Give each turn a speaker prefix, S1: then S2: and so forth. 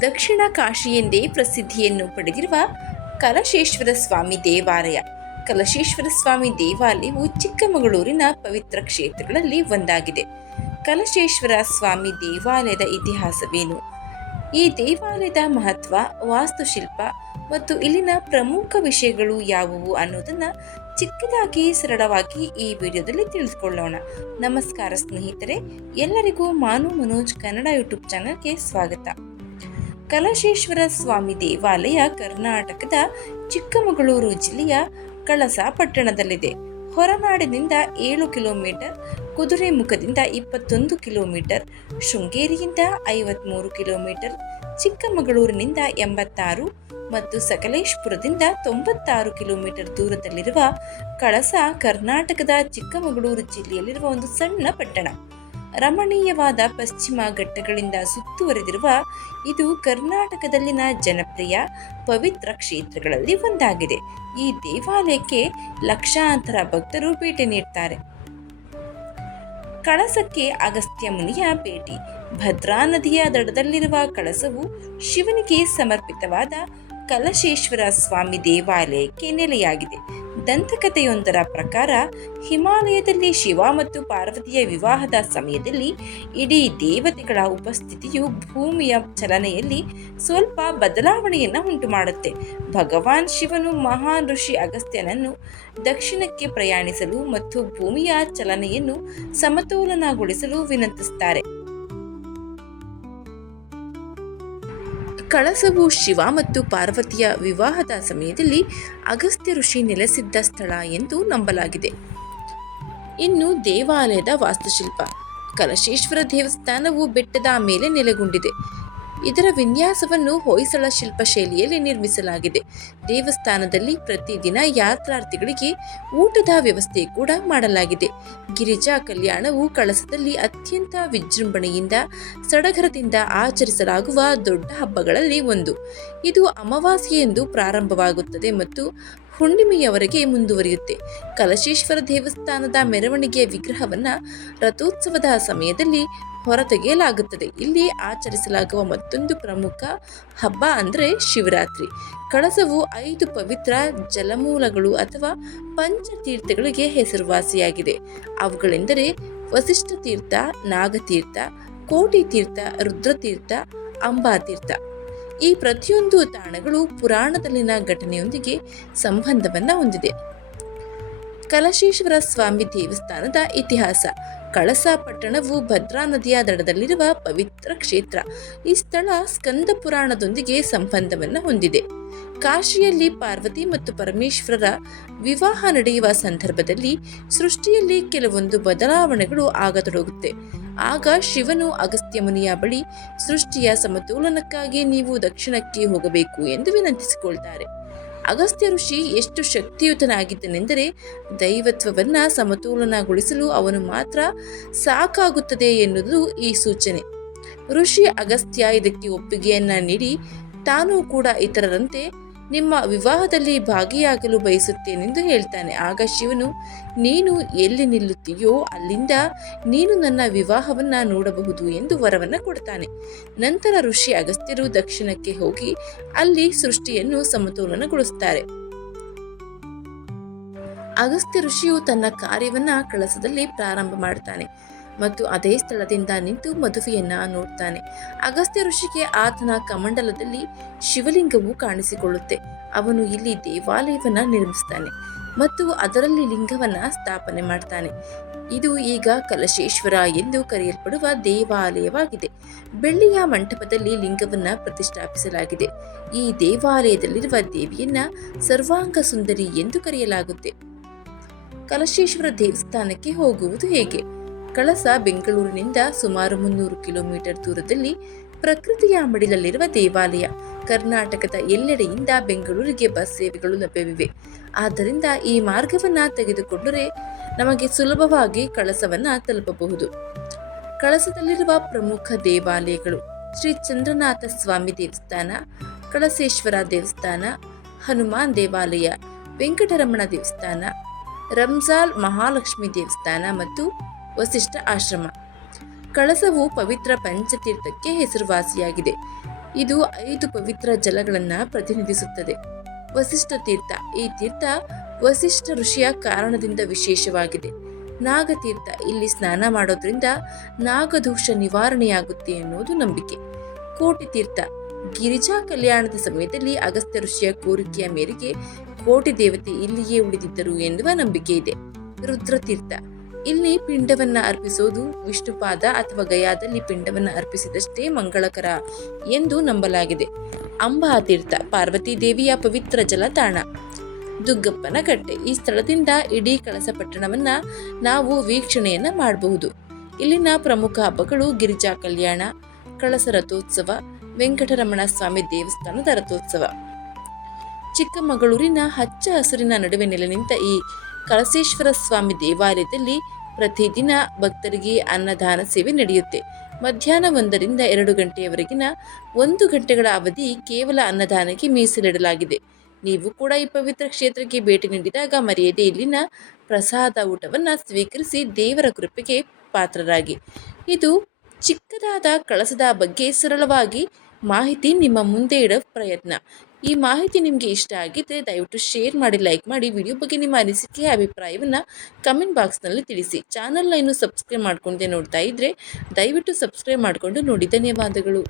S1: ದಕ್ಷಿಣ ಕಾಶಿ ಎಂದೇ ಪ್ರಸಿದ್ಧಿಯನ್ನು ಪಡೆದಿರುವ ಕಲಶೇಶ್ವರ ಸ್ವಾಮಿ ದೇವಾಲಯ. ಕಲಶೇಶ್ವರ ಸ್ವಾಮಿ ದೇವಾಲಯವು ಚಿಕ್ಕಮಗಳೂರಿನ ಪವಿತ್ರ ಕ್ಷೇತ್ರಗಳಲ್ಲಿ ಒಂದಾಗಿದೆ. ಕಲಶೇಶ್ವರ ಸ್ವಾಮಿ ದೇವಾಲಯದ ಇತಿಹಾಸವೇನು? ಈ ದೇವಾಲಯದ ಮಹತ್ವ, ವಾಸ್ತುಶಿಲ್ಪ ಮತ್ತು ಇಲ್ಲಿನ ಪ್ರಮುಖ ವಿಷಯಗಳು ಯಾವುವು ಅನ್ನೋದನ್ನ ಚಿಕ್ಕದಾಗಿ, ಸರಳವಾಗಿ ಈ ವಿಡಿಯೋದಲ್ಲಿ ತಿಳಿದುಕೊಳ್ಳೋಣ. ನಮಸ್ಕಾರ ಸ್ನೇಹಿತರೆ, ಎಲ್ಲರಿಗೂ ಮಾನು ಮನೋಜ್ ಕನ್ನಡ ಯೂಟ್ಯೂಬ್ ಚಾನಲ್ಗೆ ಸ್ವಾಗತ. ಕಲಶೇಶ್ವರ ಸ್ವಾಮಿ ದೇವಾಲಯ ಕರ್ನಾಟಕದ ಚಿಕ್ಕಮಗಳೂರು ಜಿಲ್ಲೆಯ ಕಳಸ ಪಟ್ಟಣದಲ್ಲಿದೆ. ಹೊರನಾಡಿನಿಂದ ಏಳು ಕಿಲೋಮೀಟರ್ ಕುದುರೆಮುಖದಿಂದ ಇಪ್ಪತ್ತೊಂದು ಕಿಲೋಮೀಟರ್, ಶೃಂಗೇರಿಯಿಂದ ಐವತ್ಮೂರು ಕಿಲೋಮೀಟರ್, ಚಿಕ್ಕಮಗಳೂರಿನಿಂದ ಎಂಬತ್ತಾರು ಮತ್ತು ಸಕಲೇಶ್ಪುರದಿಂದ ತೊಂಬತ್ತಾರು ಕಿಲೋಮೀಟರ್ ದೂರದಲ್ಲಿರುವ ಕಳಸ ಕರ್ನಾಟಕದ ಚಿಕ್ಕಮಗಳೂರು ಜಿಲ್ಲೆಯಲ್ಲಿರುವ ಒಂದು ಸಣ್ಣ ಪಟ್ಟಣ. ರಮಣೀಯವಾದ ಪಶ್ಚಿಮ ಘಟ್ಟಗಳಿಂದ ಸುತ್ತುವರೆದಿರುವ ಇದು ಕರ್ನಾಟಕದಲ್ಲಿನ ಜನಪ್ರಿಯ ಪವಿತ್ರ ಕ್ಷೇತ್ರಗಳಲ್ಲಿ ಒಂದಾಗಿದೆ. ಈ ದೇವಾಲಯಕ್ಕೆ ಲಕ್ಷಾಂತರ ಭಕ್ತರು ಭೇಟಿ ನೀಡ್ತಾರೆ. ಕಳಸಕ್ಕೆ ಅಗಸ್ತ್ಯ ಮುನಿಯ ಭೇಟಿ. ಭದ್ರಾ ನದಿಯ ದಡದಲ್ಲಿರುವ ಕಳಸವು ಶಿವನಿಗೆ ಸಮರ್ಪಿತವಾದ ಕಲಶೇಶ್ವರ ಸ್ವಾಮಿ ದೇವಾಲಯಕ್ಕೆ ನೆಲೆಯಾಗಿದೆ. ದಂತಕಥೆಯೊಂದರ ಪ್ರಕಾರ, ಹಿಮಾಲಯದಲ್ಲಿ ಶಿವ ಮತ್ತು ಪಾರ್ವತಿಯ ವಿವಾಹದ ಸಮಯದಲ್ಲಿ ಇಡೀ ದೇವತೆಗಳ ಉಪಸ್ಥಿತಿಯು ಭೂಮಿಯ ಚಲನೆಯಲ್ಲಿ ಸ್ವಲ್ಪ ಬದಲಾವಣೆಯನ್ನು ಉಂಟು ಮಾಡುತ್ತೆ. ಭಗವಾನ್ ಶಿವನು ಮಹಾನ್ ಋಷಿ ಅಗಸ್ತ್ಯನನ್ನು ದಕ್ಷಿಣಕ್ಕೆ ಪ್ರಯಾಣಿಸಲು ಮತ್ತು ಭೂಮಿಯ ಚಲನೆಯನ್ನು ಸಮತೋಲನಗೊಳಿಸಲು ವಿನಂತಿಸುತ್ತಾರೆ ಕಳಸವು ಶಿವ ಮತ್ತು ಪಾರ್ವತಿಯ ವಿವಾಹದ ಸಮಯದಲ್ಲಿ ಅಗಸ್ತ್ಯ ಋಷಿ ನೆಲೆಸಿದ್ದ ಸ್ಥಳ ಎಂದು ನಂಬಲಾಗಿದೆ. ಇನ್ನು ದೇವಾಲಯದ ವಾಸ್ತುಶಿಲ್ಪ. ಕಲಶೇಶ್ವರ ದೇವಸ್ಥಾನವು ಬೆಟ್ಟದ ಮೇಲೆ ನೆಲೆಗೊಂಡಿದೆ. ಇದರ ವಿನ್ಯಾಸವನ್ನು ಹೊಯ್ಸಳ ಶಿಲ್ಪ ಶೈಲಿಯಲ್ಲಿ ನಿರ್ಮಿಸಲಾಗಿದೆ. ದೇವಸ್ಥಾನದಲ್ಲಿ ಪ್ರತಿದಿನ ಯಾತ್ರಾರ್ಥಿಗಳಿಗೆ ಊಟದ ವ್ಯವಸ್ಥೆ ಕೂಡ ಮಾಡಲಾಗಿದೆ. ಗಿರಿಜಾ ಕಲ್ಯಾಣವು ಕಳಸದಲ್ಲಿ ಅತ್ಯಂತ ವಿಜೃಂಭಣೆಯಿಂದ ಸಡಗರದಿಂದ ಆಚರಿಸಲಾಗುವ ದೊಡ್ಡ ಹಬ್ಬಗಳಲ್ಲಿ ಒಂದು. ಇದು ಅಮಾವಾಸ್ಯೆಯೆಂದು ಪ್ರಾರಂಭವಾಗುತ್ತದೆ ಮತ್ತು ಹುಣ್ಣಿಮೆಯವರೆಗೆ ಮುಂದುವರಿಯುತ್ತೆ. ಕಲಶೇಶ್ವರ ದೇವಸ್ಥಾನದ ಮೆರವಣಿಗೆಯ ವಿಗ್ರಹವನ್ನು ರಥೋತ್ಸವದ ಸಮಯದಲ್ಲಿ ಹೊರತೆಗೆಯಲಾಗುತ್ತದೆ. ಇಲ್ಲಿ ಆಚರಿಸಲಾಗುವ ಮತ್ತೊಂದು ಪ್ರಮುಖ ಹಬ್ಬ ಅಂದರೆ ಶಿವರಾತ್ರಿ. ಕಳಸವು ಐದು ಪವಿತ್ರ ಜಲಮೂಲಗಳು ಅಥವಾ ಪಂಚತೀರ್ಥಗಳಿಗೆ ಹೆಸರುವಾಸಿಯಾಗಿದೆ. ಅವುಗಳೆಂದರೆ ವಸಿಷ್ಠ ತೀರ್ಥ ನಾಗತೀರ್ಥ ಕೋಟಿ ತೀರ್ಥ ರುದ್ರತೀರ್ಥ, ಅಂಬಾತೀರ್ಥ. ಈ ಪ್ರತಿಯೊಂದು ತಾಣಗಳು ಪುರಾಣದಲ್ಲಿನ ಘಟನೆಯೊಂದಿಗೆ ಸಂಬಂಧವನ್ನು ಹೊಂದಿದೆ. ಕಲಶೇಶ್ವರ ಸ್ವಾಮಿ ದೇವಸ್ಥಾನದ ಇತಿಹಾಸ. ಕಳಸ ಪಟ್ಟಣವು ಭದ್ರಾ ನದಿಯ ದಡದಲ್ಲಿರುವ ಪವಿತ್ರ ಕ್ಷೇತ್ರ. ಈ ಸ್ಥಳ ಸ್ಕಂದ ಪುರಾಣದೊಂದಿಗೆ ಸಂಬಂಧವನ್ನು ಹೊಂದಿದೆ. ಕಾಶಿಯಲ್ಲಿ ಪಾರ್ವತಿ ಮತ್ತು ಪರಮೇಶ್ವರರ ವಿವಾಹ ನಡೆಯುವ ಸಂದರ್ಭದಲ್ಲಿ ಸೃಷ್ಟಿಯಲ್ಲಿ ಕೆಲವೊಂದು ಬದಲಾವಣೆಗಳು ಆಗತೊಡಗುತ್ತೆ. ಆಗ ಶಿವನು ಅಗಸ್ತ್ಯ ಮುನಿಯ ಬಳಿ ಸೃಷ್ಟಿಯ ಸಮತೋಲನಕ್ಕಾಗಿ ನೀವು ದಕ್ಷಿಣಕ್ಕೆ ಹೋಗಬೇಕು ಎಂದು ವಿನಂತಿಸಿಕೊಳ್ತಾರೆ. ಅಗಸ್ತ್ಯ ಋಷಿ ಎಷ್ಟು ಶಕ್ತಿಯುತನಾಗಿದ್ದನೆಂದರೆ ದೈವತ್ವವನ್ನ ಸಮತೋಲನಗೊಳಿಸಲು ಅವನು ಮಾತ್ರ ಸಾಕಾಗುತ್ತದೆ ಎನ್ನುವುದು ಈ ಸೂಚನೆ. ಋಷಿ ಅಗಸ್ತ್ಯ ಇದಕ್ಕೆ ಒಪ್ಪಿಗೆಯನ್ನ ನೀಡಿ ತಾನೂ ಕೂಡ ಇತರರಂತೆ ನಿಮ್ಮ ವಿವಾಹದಲ್ಲಿ ಭಾಗಿಯಾಗಲು ಬಯಸುತ್ತೇನೆಂದು ಹೇಳ್ತಾನೆ. ಆಗ ಶಿವನು, ನೀನು ಎಲ್ಲಿ ನಿಲ್ಲುತ್ತೀಯೋ ಅಲ್ಲಿಂದ ನೀನು ನನ್ನ ವಿವಾಹವನ್ನ ನೋಡಬಹುದು ಎಂದು ವರವನ್ನು ಕೊಡ್ತಾನೆ. ನಂತರ ಋಷಿ ಅಗಸ್ತ್ಯರು ದಕ್ಷಿಣಕ್ಕೆ ಹೋಗಿ ಅಲ್ಲಿ ಸೃಷ್ಟಿಯನ್ನು ಸಮತೋಲನಗೊಳಿಸುತ್ತಾರೆ. ಅಗಸ್ತ್ಯ ಋಷಿಯು ತನ್ನ ಕಾರ್ಯವನ್ನ ಕಳಸದಲ್ಲಿ ಪ್ರಾರಂಭ ಮಾಡ್ತಾನೆ. ಮತ್ತು ಅದೇ ಸ್ಥಳದಿಂದ ನಿಂತು ಮದುವೆಯನ್ನ ನೋಡ್ತಾನೆ. ಅಗಸ್ತ್ಯ ಋಷಿಗೆ ಆತನ ಕಮಂಡಲದಲ್ಲಿ ಶಿವಲಿಂಗವು ಕಾಣಿಸಿಕೊಳ್ಳುತ್ತೆ. ಅವನು ಇಲ್ಲಿ ದೇವಾಲಯವನ್ನ ನಿರ್ಮಿಸ್ತಾನೆ ಮತ್ತು ಅದರಲ್ಲಿ ಲಿಂಗವನ್ನ ಸ್ಥಾಪನೆ ಮಾಡ್ತಾನೆ. ಇದು ಈಗ ಕಲಶೇಶ್ವರ ಎಂದು ಕರೆಯಲ್ಪಡುವ ದೇವಾಲಯವಾಗಿದೆ. ಬೆಳ್ಳಿಯ ಮಂಟಪದಲ್ಲಿ ಲಿಂಗವನ್ನ ಪ್ರತಿಷ್ಠಾಪಿಸಲಾಗಿದೆ. ಈ ದೇವಾಲಯದಲ್ಲಿರುವ ದೇವಿಯನ್ನ ಸರ್ವಾಂಗ ಸುಂದರಿ ಎಂದು ಕರೆಯಲಾಗುತ್ತೆ. ಕಲಶೇಶ್ವರ ದೇವಸ್ಥಾನಕ್ಕೆ ಹೋಗುವುದು ಹೇಗೆ? ಕಳಸ ಬೆಂಗಳೂರಿನಿಂದ ಸುಮಾರು ಮುನ್ನೂರು ಕಿಲೋಮೀಟರ್ ದೂರದಲ್ಲಿ ಪ್ರಕೃತಿಯ ಮಡಿಲಲ್ಲಿರುವ ದೇವಾಲಯ. ಕರ್ನಾಟಕದ ಎಲ್ಲೆಡೆಯಿಂದ ಬೆಂಗಳೂರಿಗೆ ಬಸ್ ಸೇವೆಗಳು ಲಭ್ಯವಿವೆ. ಆದ್ದರಿಂದ ಈ ಮಾರ್ಗವನ್ನ ತೆಗೆದುಕೊಂಡರೆ ನಮಗೆ ಸುಲಭವಾಗಿ ಕಳಸವನ್ನ ತಲುಪಬಹುದು. ಕಳಸದಲ್ಲಿರುವ ಪ್ರಮುಖ ದೇವಾಲಯಗಳು ಶ್ರೀ ಚಂದ್ರನಾಥ ಸ್ವಾಮಿ ದೇವಸ್ಥಾನ, ಕಳಸೇಶ್ವರ ದೇವಸ್ಥಾನ, ಹನುಮಾನ್ ದೇವಾಲಯ, ವೆಂಕಟರಮಣ ದೇವಸ್ಥಾನ, ರಂಜಾಲ್ ಮಹಾಲಕ್ಷ್ಮಿ ದೇವಸ್ಥಾನ ಮತ್ತು ವಸಿಷ್ಠ ಆಶ್ರಮ. ಕಳಸವು ಪವಿತ್ರ ಪಂಚತೀರ್ಥಕ್ಕೆ ಹೆಸರುವಾಸಿಯಾಗಿದೆ. ಇದು ಐದು ಪವಿತ್ರ ಜಲಗಳನ್ನು ಪ್ರತಿನಿಧಿಸುತ್ತದೆ. ವಸಿಷ್ಠ ತೀರ್ಥ. ಈ ತೀರ್ಥ ವಸಿಷ್ಠ ಋಷಿಯ ಕಾರಣದಿಂದ ವಿಶೇಷವಾಗಿದೆ. ನಾಗತೀರ್ಥ ಇಲ್ಲಿ ಸ್ನಾನ ಮಾಡೋದ್ರಿಂದ ನಾಗದೋಷ ನಿವಾರಣೆಯಾಗುತ್ತೆ ಎನ್ನುವುದು ನಂಬಿಕೆ. ಕೋಟಿ ತೀರ್ಥ. ಗಿರಿಜಾ ಕಲ್ಯಾಣದ ಸಮಯದಲ್ಲಿ ಅಗಸ್ತ್ಯ ಋಷಿಯ ಕೋರಿಕೆಯ ಮೇರೆಗೆ ಕೋಟಿ ದೇವತೆ ಇಲ್ಲಿಯೇ ಉಳಿದಿದ್ದರು ಎನ್ನುವ ನಂಬಿಕೆ ಇದೆ. ರುದ್ರತೀರ್ಥ. ಇಲ್ಲಿ ಪಿಂಡವನ್ನ ಅರ್ಪಿಸೋದು ವಿಷ್ಣುಪಾದ ಅಥವಾ ಗಯಾದಲ್ಲಿ ಪಿಂಡವನ್ನ ಅರ್ಪಿಸಿದಷ್ಟೇ ಮಂಗಳಕರ ಎಂದು ನಂಬಲಾಗಿದೆ. ಅಂಬಾ ತೀರ್ಥ, ಪಾರ್ವತಿ ದೇವಿಯ ಪವಿತ್ರ ಜಲತಾಣ. ದುಗ್ಗಪ್ಪನ ಕಟ್ಟೆ, ಈ ಸ್ಥಳದಿಂದ ಇಡೀ ಕಳಸ ಪಟ್ಟಣವನ್ನ ನಾವು ವೀಕ್ಷಣೆಯನ್ನ ಮಾಡಬಹುದು. ಇಲ್ಲಿನ ಪ್ರಮುಖ ಹಬ್ಬಗಳು ಗಿರಿಜಾ ಕಲ್ಯಾಣ, ಕಳಸ ರಥೋತ್ಸವ, ವೆಂಕಟರಮಣ ಸ್ವಾಮಿ ದೇವಸ್ಥಾನದ ರಥೋತ್ಸವ. ಚಿಕ್ಕಮಗಳೂರಿನ ಹಚ್ಚ ಹಸುರಿನ ನಡುವೆ ನೆಲೆ ನಿಂತ ಈ ಕಳಸೇಶ್ವರ ಸ್ವಾಮಿ ದೇವಾಲಯದಲ್ಲಿ ಪ್ರತಿದಿನ ಭಕ್ತರಿಗೆ ಅನ್ನದಾನ ಸೇವೆ ನಡೆಯುತ್ತೆ. ಮಧ್ಯಾಹ್ನ ಒಂದರಿಂದ ಎರಡು ಗಂಟೆಯವರೆಗಿನ ಒಂದು ಗಂಟೆಗಳ ಅವಧಿ ಕೇವಲ ಅನ್ನದಾನಕ್ಕೆ ಮೀಸಲಿಡಲಾಗಿದೆ. ನೀವು ಕೂಡ ಈ ಪವಿತ್ರ ಕ್ಷೇತ್ರಕ್ಕೆ ಭೇಟಿ ನೀಡಿದಾಗ ಮರೆಯದೆ ಇಲ್ಲಿನ ಪ್ರಸಾದ ಊಟವನ್ನು ಸ್ವೀಕರಿಸಿ ದೇವರ ಕೃಪೆಗೆ ಪಾತ್ರರಾಗಿ. ಇದು ಚಿಕ್ಕದಾದ ಕಳಸದ ಬಗ್ಗೆ ಸರಳವಾಗಿ ಮಾಹಿತಿ ನಿಮ್ಮ ಮುಂದೆ ಇಡೋ ಪ್ರಯತ್ನ. ಈ ಮಾಹಿತಿ ನಿಮಗೆ ಇಷ್ಟ ಆಗಿದ್ದರೆ ದಯವಿಟ್ಟು ಶೇರ್ ಮಾಡಿ ಲೈಕ್ ಮಾಡಿ ವಿಡಿಯೋ ಬಗ್ಗೆ ನಿಮ್ಮ ಅನಿಸಿಕೆ, ಅಭಿಪ್ರಾಯವನ್ನು ಕಮೆಂಟ್ ಬಾಕ್ಸ್ನಲ್ಲಿ ತಿಳಿಸಿ. ಚಾನಲ್ನ ಇನ್ನೂ ಸಬ್ಸ್ಕ್ರೈಬ್ ಮಾಡ್ಕೊಂಡೆ ನೋಡ್ತಾ ಇದ್ದರೆ ದಯವಿಟ್ಟು ಸಬ್ಸ್ಕ್ರೈಬ್ ಮಾಡಿಕೊಂಡು ನೋಡಿ. ಧನ್ಯವಾದಗಳು.